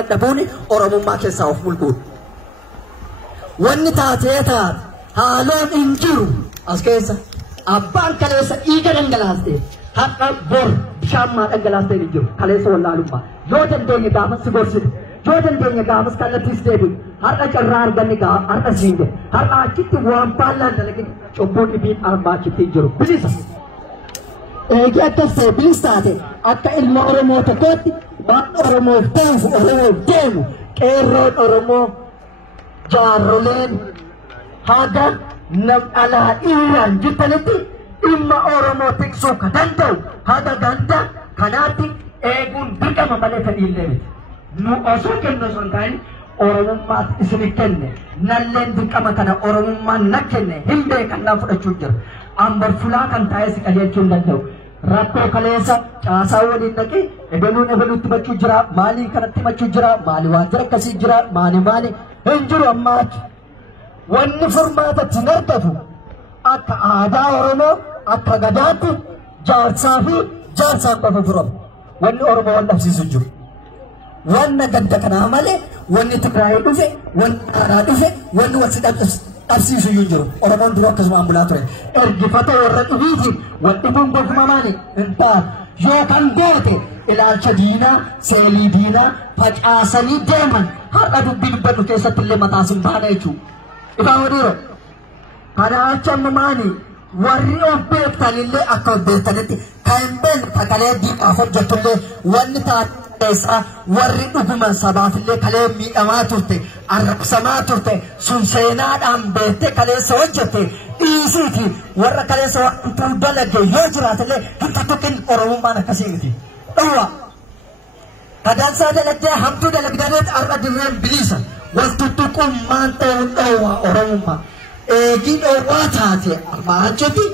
dadhabuuni Oromummaa keessaa of mulquudha. Wanni taatee taate haaloon hin jiru as keessa abbaan kaleessa dhiiga dhangalaastee har'a bor bishaan maa dhangalaastee hin jiru kaleessa wallaalummaa yoo dandeenye gaafas si gorsite yoo dandeenye gaafas kallattiis deebiin har'a carraa arganne har'a siinge har'a achitti waan baallaan dalagin cubbuun dhibiin arbaa achitti hin jiru bilisa. Eegi akkas ta'e bilis taate akka ilma Oromoo tokkootti waan Oromoof ta'uuf Oromoof deemu qeerroon Oromoo jaarroleen haga nam alaa dhiiraan jirtanitti dhimma Oromoo tiksuu ka danda'u haga ganda kanaatti eeguun dirqama malee fedhiillee miti. Nu osoo kennu osoo hin ta'in Oromummaatti isin kenne nalleen dirqama kana Oromummaan na kenne hin beekan naa fudhachuu jira. Ambar fulaa kan taa'ee si qajeelchuu hin danda'u. Rakkoo kaleessa caasaa waliin dhaqee ebeluun ebeluutti himachuu jira maalii kanatti himachuu jira maali waajjira akkasii jira maali hin jiru ammaatti. Wanni furmaatatti hin argatu akka aadaa Oromoo akka gadaatti jaarsaa fi jaarsaan qofa furamu. Wanni Oromoo wal dhabsiisu jiru. Wanna ganda kanaa malee wanni Tigraayii dhufe wanni Aadaa dhufe wanni wal si dhabsiisu hin jiru. Oromoon duruu akkasumaan bulaa ture. Ergifata warra dhufiitiin wal dhufuun gofumamaani hin taatu. Yookaan goote ilaalcha diinaa seelii diinaa facaasanii deeman har'a dubbii dubbadhu keessatti illee mataas hin baana jechuudha. Ifaan wadiiro kana acha mamaani warri of beektanillee akka of beektanitti kan hin beekne kakalee diiqaaf hojjettullee wanni taatessa warri dhuguman sabaafillee kalee miidhamaa turte arrabsamaa turte sun seenaadhaan beekte kaleessa hojjette dhiisiiti warra kaleessa wantuu dalage yoo jiraatillee hin tuttuqin Oromummaan akkasii miti. Dhowwa kadansaa dalagdee hamtuu dalagdaneet har'a dirreen bilisa. Waltuttuquun maan ta'uun dhowwaa Oromummaa. Eegii dhowwaa taate armaachotti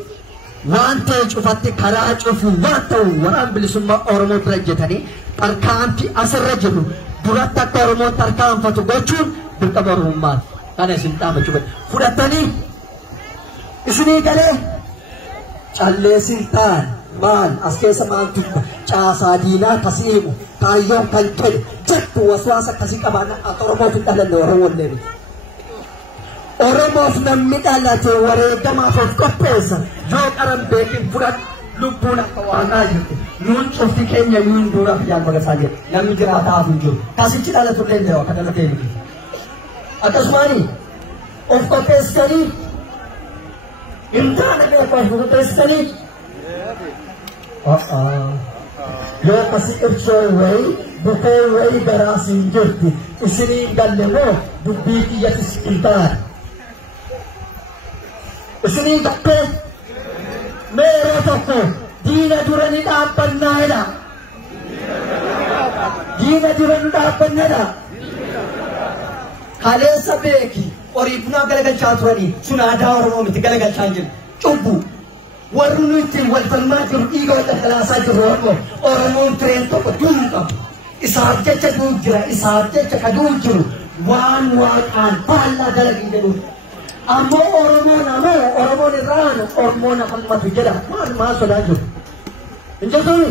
waan ta'e cufatti karaa cufu waan ta'u waraan bilisummaa Oromoo bira jetanii tarkaanfii asirra jiru duratti akka Oromoon tarkaanfatu gochuun dirqama Oromummaati. Kana isin dhaamachuu fudhattanii isinii galee calleessin ta'an maal as keessa maaltu caasaa diinaa kasii himu kaayyoon kan tole jettu waswaasa akkasii qabaanna akka Oromoof hin dhalanne Oromoon leebi. Oromoof namni dhalate wareegamaaf of qopheessa yoo qaran beekin fudhatu lubbuun akka waaqaa jirti. Nuun cufti keenya nuun duuraaf jaalmagasaa jirti. Namni jiraataaf hin jiru. Kasichi dhalatullee illee akka dhalatee miti. Akkasumaanii of qopheessanii hin taane beeku of qopheessanii yoo kasii ibsoo wayii bukoo wayii garaas hin jirti isinii galle moo dubbii kiyyattis hin taane. Isinii gattee meeroo tokko diina dura ni dhaabbannaadha. Diina dura ni dhaabbannaadha. Kaleessa beeki horii bunaa galagalchaa turanii sun aadaa Oromoo miti galagalchaa jiru. Cubbu warri nu ittiin wal falmaa jiru dhiiga wal dhangalaasaa jiru Oromoon tureen tokko du'uu qabu. Isaaf jecha du'u jira isaaf jecha ka du'u jiru waan waaqaan faallaa dalagii jedhuudha. Ammoo Oromoon irraan Oromoon afalmatu jedha maal sodaa jiru. Hin jirtuni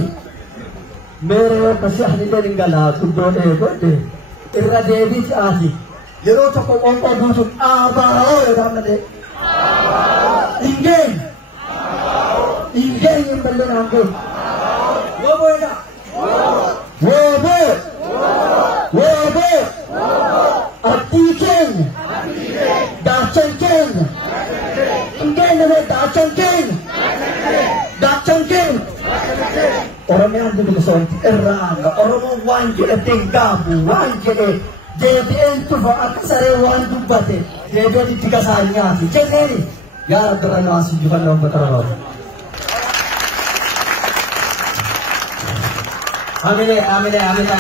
meeroo akkasii anillee hin galaa guddoo eegodhe irra deebii si'aati. Yeroo tokko qoonqoo guutuun dhaabaa'oo jedhaa malee. Ingeen hin ballee naan ga'u. Woboodha. Woboo. Abdii keenya. Daachan keenya. Ingeen nama daachan keenya. Daachan keenya. Oromiyaan bilisoomti irraa Oromoon waan jedhatee gaafu waan jedhee deebi'een tufa akka saree waan dubbate deebi'een itti gasaa nyaati jenneeni yaa rabbi irra naasii jifannoo ummata Oromooti. Amine.